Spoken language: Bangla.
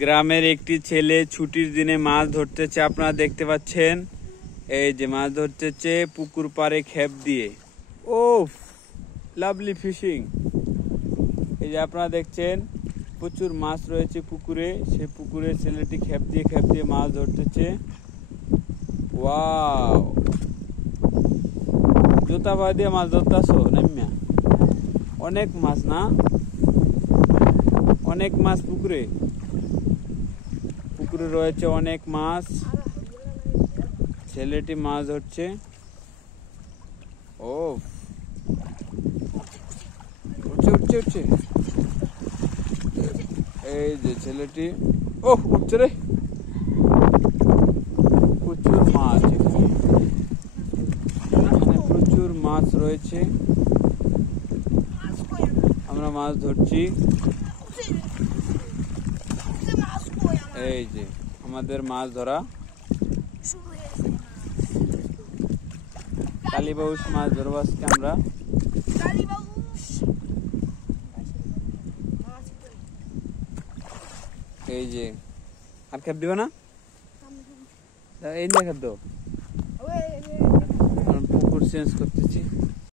গ্রামের একটি ছেলে ছুটির দিনে মাছ ধরতেছে, আপনারা দেখতে পাচ্ছেন। এই যে মাছ ধরতেছে পুকুর পাড়ে খেপ দিয়ে। ও লাভলি ফিশিং। এই যে আপনারা দেখছেন প্রচুর মাছ রয়েছে পুকুরে, সেই পুকুরে ছেলেটি খেপ দিয়ে মাছ ধরতেছে। ওয়াও, জুতা পা দিয়ে মাছ ধরতেছো নামিয়া? অনেক মাছ না? অনেক মাছ পুকুরে রয়েছে অনেক মাছ। ছেলেটি মাছ ধরছে। ও উঠছে। এই যে ছেলেটি উঠছে রে। প্রচুর মাছ, প্রচুর মাছ রয়েছে। আমরা মাছ ধরছি। এই যে আমাদের মাছ ধরা। কালীবাউস মাছ ধরবো আজকে আমরা। এই যে আর খেপ দিবে না? এই নিয়ে খেপ দাও। পুকুর চেঞ্জ করতেছি।